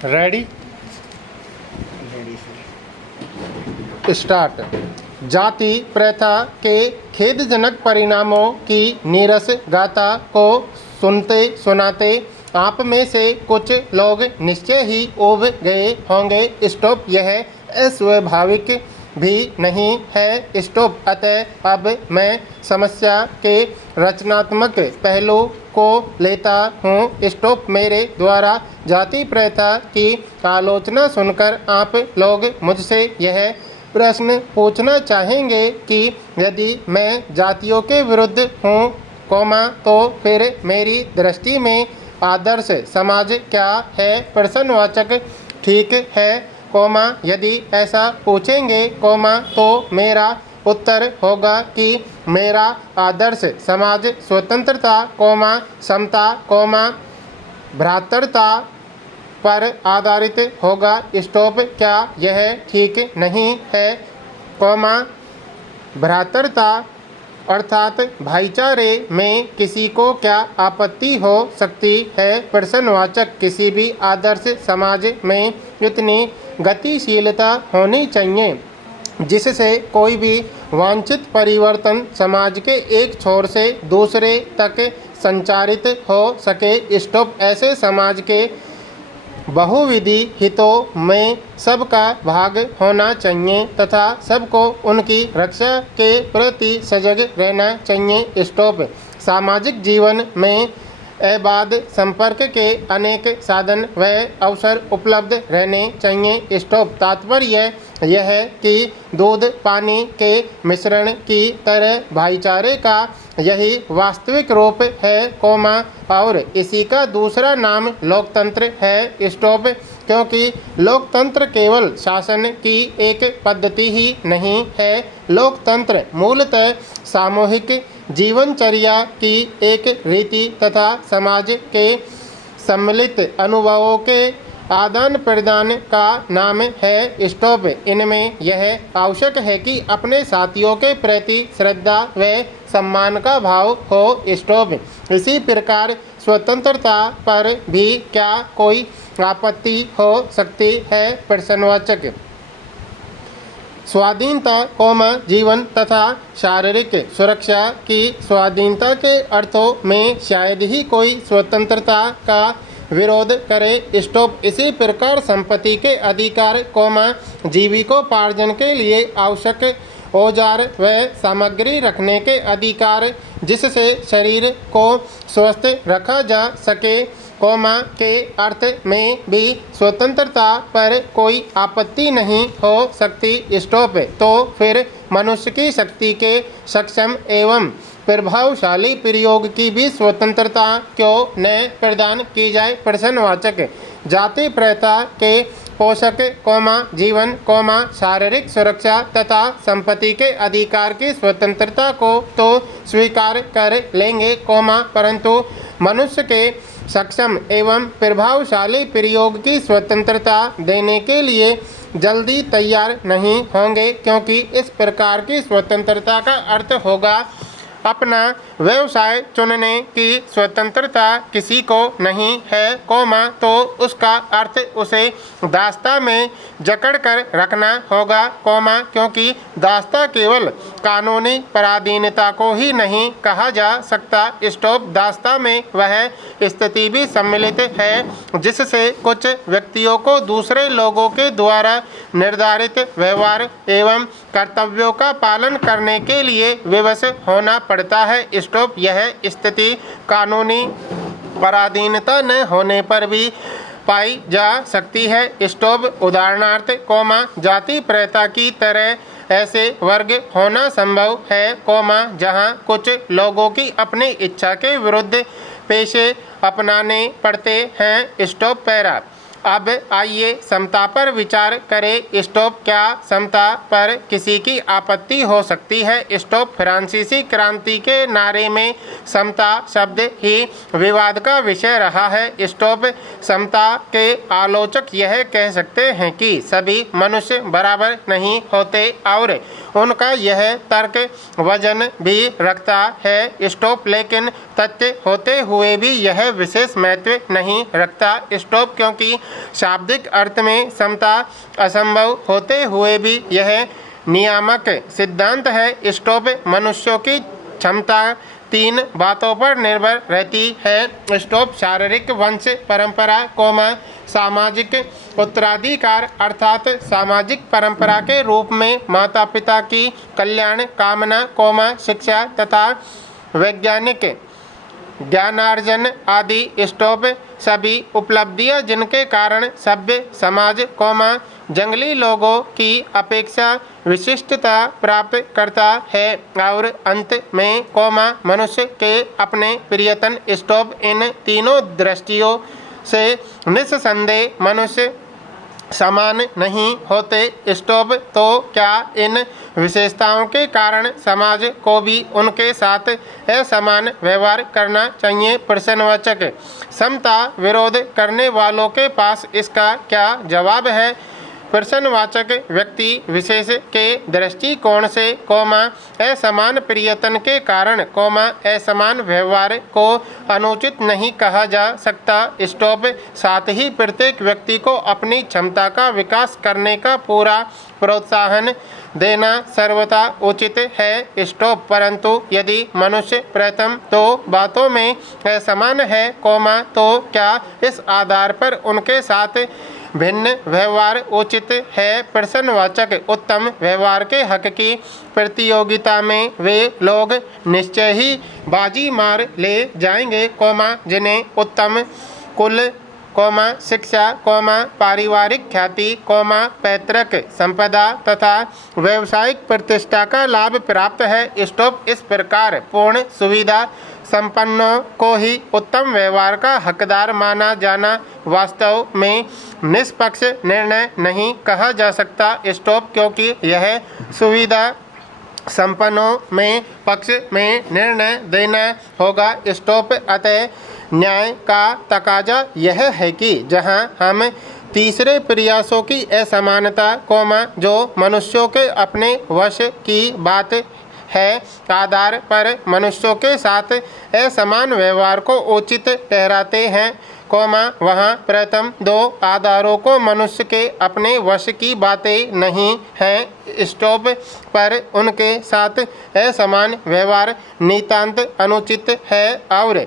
Ready ready sir. Start. जाति प्रथा के खेदजनक परिणामों की नीरस गाथा को सुनते सुनाते आप में से कुछ लोग निश्चय ही ऊब गए होंगे। स्टॉप। यह अस्वाभाविक भी नहीं है। स्टॉप। अतः अब मैं समस्या के रचनात्मक पहलू को लेता हूँ। स्टॉप। मेरे द्वारा जाति प्रथा की आलोचना सुनकर आप लोग मुझसे यह प्रश्न पूछना चाहेंगे कि यदि मैं जातियों के विरुद्ध हूँ, तो फिर मेरी दृष्टि में आदर्श समाज क्या है? प्रश्नवाचक। ठीक है, यदि ऐसा पूछेंगे, तो मेरा उत्तर होगा कि मेरा आदर्श समाज स्वतंत्रता, समता, भ्रातृता पर आधारित होगा। स्टॉप। क्या यह ठीक नहीं है? भ्रातृता अर्थात भाईचारे में किसी को क्या आपत्ति हो सकती है? प्रश्नवाचक। किसी भी आदर्श समाज में इतनी गतिशीलता होनी चाहिए जिससे कोई भी वांछित परिवर्तन समाज के एक छोर से दूसरे तक संचारित हो सके। स्टॉप। ऐसे समाज के बहुविधि हितों में सबका भाग होना चाहिए तथा सबको उनकी रक्षा के प्रति सजग रहना चाहिए। स्टॉप। सामाजिक जीवन में अबाध संपर्क के अनेक साधन व अवसर उपलब्ध रहने चाहिए। स्टॉप। तात्पर्य यह है कि दूध पानी के मिश्रण की तरह भाईचारे का यही वास्तविक रूप है, और इसी का दूसरा नाम लोकतंत्र है। स्टॉप। क्योंकि लोकतंत्र केवल शासन की एक पद्धति ही नहीं है। लोकतंत्र मूलतः सामूहिक जीवनचर्या की एक रीति तथा समाज के सम्मिलित अनुभवों के आदान प्रदान का नाम है। स्टॉप। इनमें यह आवश्यक है कि अपने साथियों के प्रति श्रद्धा व सम्मान का भाव हो। स्टॉप। इसी प्रकार स्वतंत्रता पर भी क्या कोई आपत्ति हो सकती है? प्रश्नवाचक। स्वाधीनता, जीवन तथा शारीरिक सुरक्षा की स्वाधीनता के अर्थों में शायद ही कोई स्वतंत्रता का विरोध करे। स्टॉप। इसी प्रकार संपत्ति के अधिकार, जीविकोपार्जन के लिए आवश्यक औजार व सामग्री रखने के अधिकार जिससे शरीर को स्वस्थ रखा जा सके, के अर्थ में भी स्वतंत्रता पर कोई आपत्ति नहीं हो सकती। स्टॉप। तो फिर मनुष्य की शक्ति के सक्षम एवं प्रभावशाली प्रयोग की भी स्वतंत्रता क्यों न प्रदान की जाए? प्रश्नवाचक। जाति प्रथा के पोषक, जीवन, शारीरिक सुरक्षा तथा संपत्ति के अधिकार की स्वतंत्रता को तो स्वीकार कर लेंगे, परंतु मनुष्य के सक्षम एवं प्रभावशाली प्रयोग की स्वतंत्रता देने के लिए जल्दी तैयार नहीं होंगे, क्योंकि इस प्रकार की स्वतंत्रता का अर्थ होगा अपना व्यवसाय चुनने की स्वतंत्रता किसी को नहीं है, तो उसका अर्थ उसे दास्ता में जकड़ कर रखना होगा, क्योंकि दास्ता केवल कानूनी पराधीनता को ही नहीं कहा जा सकता। स्टॉप। दास्ता में वह स्थिति भी सम्मिलित है जिससे कुछ व्यक्तियों को दूसरे लोगों के द्वारा निर्धारित व्यवहार एवं कर्तव्यों का पालन करने के लिए विवश होना पड़ता है। स्टॉप। यह स्थिति कानूनी पराधीनता न होने पर भी पाई जा सकती है। स्टॉप। उदाहरणार्थ, जाति प्रथा की तरह ऐसे वर्ग होना संभव है, जहां कुछ लोगों की अपनी इच्छा के विरुद्ध पेशे अपनाने पड़ते हैं। स्टॉप। पैरा। अब आइए समता पर विचार करें। स्टॉप। क्या समता पर किसी की आपत्ति हो सकती है? स्टॉप। फ्रांसीसी क्रांति के नारे में समता शब्द ही विवाद का विषय रहा है। स्टॉप। समता के आलोचक यह कह सकते हैं कि सभी मनुष्य बराबर नहीं होते और उनका यह तर्क वजन भी रखता है। स्टॉप लेकिन तथ्य होते हुए भी यह विशेष महत्व नहीं रखता। स्टॉप क्योंकि शाब्दिक अर्थ में समता असंभव होते हुए भी यह नियामक सिद्धांत है। स्टॉप मनुष्यों की क्षमता 3 बातों पर निर्भर रहती है। स्टॉप शारीरिक वंश परंपरा, सामाजिक उत्तराधिकार अर्थात सामाजिक परंपरा के रूप में माता पिता की कल्याण कामना, शिक्षा तथा वैज्ञानिक ज्ञानार्जन आदि। स्टॉप सभी उपलब्धियां जिनके कारण सभ्य समाज, जंगली लोगों की अपेक्षा विशिष्टता प्राप्त करता है। और अंत में, मनुष्य के अपने प्रियतन। स्टॉप इन तीनों दृष्टियों से निस्संदेह मनुष्य समान नहीं होते। स्टॉप तो क्या इन विशेषताओं के कारण समाज को भी उनके साथ असमान व्यवहार करना चाहिए? प्रश्नवाचक। समता विरोध करने वालों के पास इसका क्या जवाब है? प्रश्नवाचक। व्यक्ति विशेष के दृष्टिकोण से, असमान प्रियतन के कारण, असमान व्यवहार को अनुचित नहीं कहा जा सकता। स्टॉप साथ ही प्रत्येक व्यक्ति को अपनी क्षमता का विकास करने का पूरा प्रोत्साहन देना सर्वथा उचित है। स्टॉप। परंतु यदि मनुष्य प्रथम 2 बातों में असमान है, तो क्या इस आधार पर उनके साथ भिन्न व्यवहार उचित है? प्रश्नवाचक। उत्तम व्यवहार के हक की प्रतियोगिता में वे लोग निश्चय ही बाजी मार ले जाएंगे, जिन्हें उत्तम कुल, शिक्षा, पारिवारिक ख्याति, पैतृक संपदा तथा व्यावसायिक प्रतिष्ठा का लाभ प्राप्त है। स्टॉप। इस प्रकार पूर्ण सुविधा संपन्नों को ही उत्तम व्यवहार का हकदार माना जाना वास्तव में निष्पक्ष निर्णय नहीं कहा जा सकता। स्टॉप। क्योंकि यह सुविधा संपन्नों में पक्ष में निर्णय देना होगा। स्टॉप। अतः न्याय का तकाजा यह है कि जहां हम तीसरे प्रयासों की असमानता, जो मनुष्यों के अपने वश की बात है, आधार पर मनुष्यों के साथ असमान व्यवहार को उचित ठहराते हैं, वहाँ प्रथम 2 आधारों को मनुष्य के अपने वश की बातें नहीं हैं। स्टॉप पर उनके साथ असमान व्यवहार नितांत अनुचित है और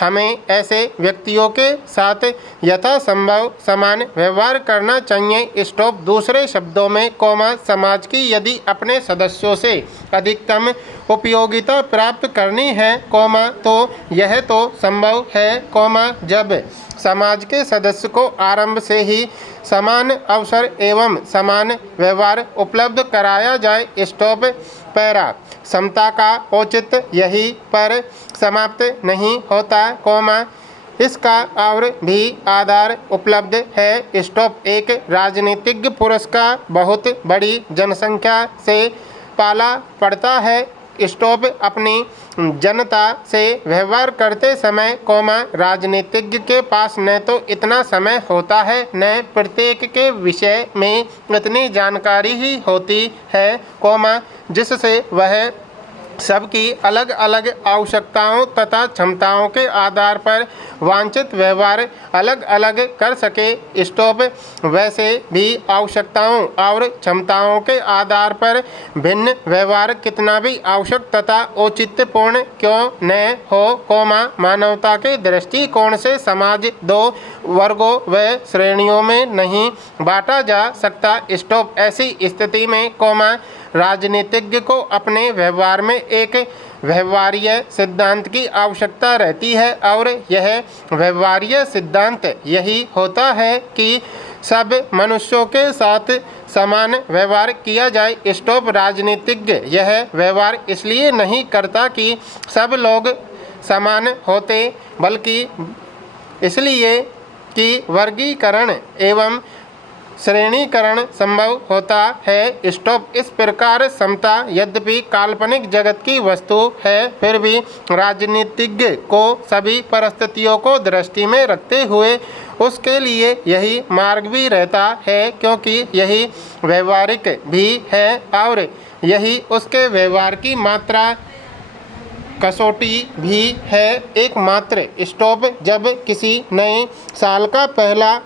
हमें ऐसे व्यक्तियों के साथ यथासंभव समान व्यवहार करना चाहिए। स्टॉप। दूसरे शब्दों में, समाज की यदि अपने सदस्यों से अधिकतम उपयोगिता प्राप्त करनी है, तो यह तो संभव है, जब समाज के सदस्य को आरंभ से ही समान अवसर एवं समान व्यवहार उपलब्ध कराया जाए। स्टॉप। पैरा। समता का औचित्य यही पर समाप्त नहीं होता, इसका और भी आधार उपलब्ध है। स्टॉप। एक राजनीतिज्ञ पुरुष का बहुत बड़ी जनसंख्या से पाला पड़ता है। स्टॉप। अपनी जनता से व्यवहार करते समय, राजनीतिज्ञ के पास न तो इतना समय होता है, न प्रत्येक के विषय में इतनी जानकारी ही होती है, जिससे वह सबकी अलग अलग आवश्यकताओं तथा क्षमताओं के आधार पर वांछित व्यवहार अलग अलग कर सके। स्टॉप। वैसे भी आवश्यकताओं और क्षमताओं के आधार पर भिन्न व्यवहार कितना भी आवश्यक तथा औचित्यपूर्ण क्यों न हो, मानवता के दृष्टिकोण से समाज 2 वर्गों व श्रेणियों में नहीं बांटा जा सकता। स्टॉप। ऐसी स्थिति में, राजनीतिज्ञ को अपने व्यवहार में एक व्यवहारीय सिद्धांत की आवश्यकता रहती है और यह व्यवहारीय सिद्धांत यही होता है कि सब मनुष्यों के साथ समान व्यवहार किया जाए। स्टॉप। राजनीतिज्ञ यह व्यवहार इसलिए नहीं करता कि सब लोग समान होते, बल्कि इसलिए कि वर्गीकरण एवं श्रेणीकरण संभव होता है। स्टॉप। इस प्रकार समता यद्यपि काल्पनिक जगत की वस्तु है, फिर भी राजनीतिज्ञ को सभी परिस्थितियों को दृष्टि में रखते हुए उसके लिए यही मार्ग भी रहता है, क्योंकि यही व्यवहारिक भी है और यही उसके व्यवहार की मात्रा कसौटी भी है। एकमात्र स्टॉप जब किसी नए साल का पहला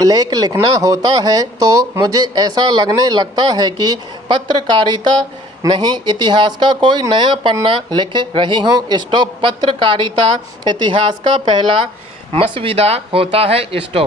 लेख लिखना होता है तो मुझे ऐसा लगने लगता है कि पत्रकारिता नहीं, इतिहास का कोई नया पन्ना लिख रही हूँ। स्टॉप। पत्रकारिता इतिहास का पहला मसविदा होता है। स्टॉप।